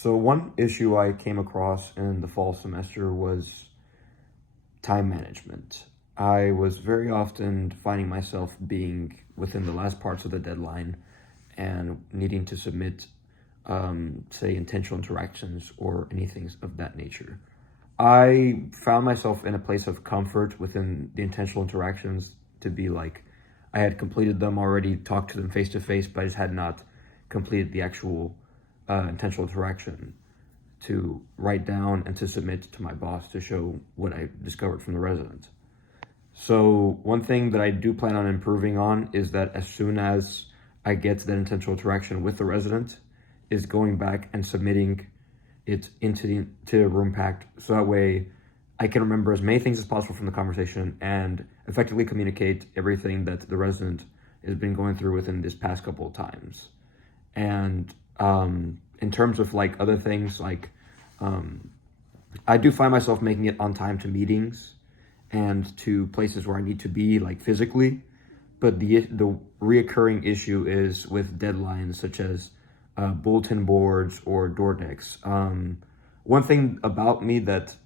So one issue I came across in the fall semester was time management. I was very often finding myself being within the last parts of the deadline and needing to submit, say, intentional interactions or anything of that nature. I found myself in a place of comfort within the intentional interactions to be like, I had completed them already, talked to them face to face, but I just had not completed the actual intentional interaction to write down and to submit to my boss to show what I discovered from the resident. So one thing that I do plan on improving on is that as soon as I get that intentional interaction with the resident, is going back and submitting it to RoomPact, so that way I can remember as many things as possible from the conversation and effectively communicate everything that the resident has been going through within this past couple of times. And in terms of like other things, like I do find myself making it on time to meetings and to places where I need to be, like physically. But the reoccurring issue is with deadlines such as bulletin boards or door decks. One thing about me that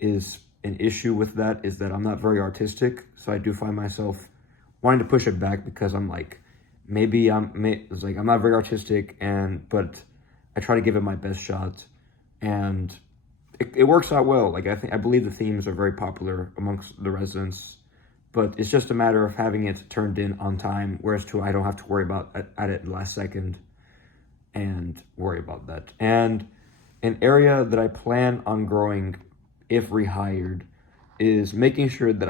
is an issue with that is that I'm not very artistic, so I do find myself wanting to push it back because I'm like, it's like I'm not very artistic, but I try to give it my best shot, and it works out well. Like I believe the themes are very popular amongst the residents, but it's just a matter of having it turned in on time, whereas I don't have to worry about at it last second and worry about that. And an area that I plan on growing if rehired is making sure that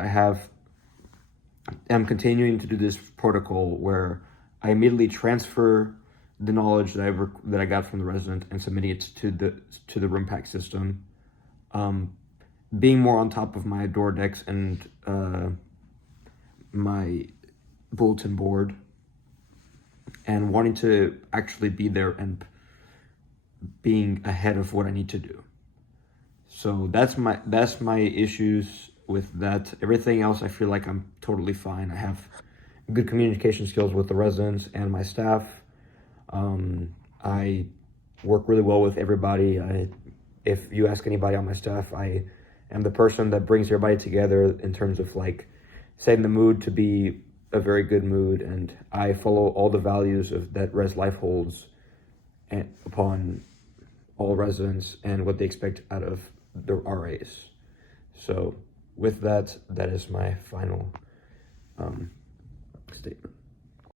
I'm continuing to do this protocol where I immediately transfer the knowledge that I got from the resident and submitting it to the RoomPact system. Being more on top of my door decks and my bulletin board, and wanting to actually be there and being ahead of what I need to do. So that's my issues with that. Everything else, I feel like I'm totally fine. I have good communication skills with the residents and my staff. I work really well with everybody. If you ask anybody on my staff, I am the person that brings everybody together in terms of like setting the mood to be a very good mood, and I follow all the values that Res Life holds upon all residents and what they expect out of the RAs. So with that, that is my final statement.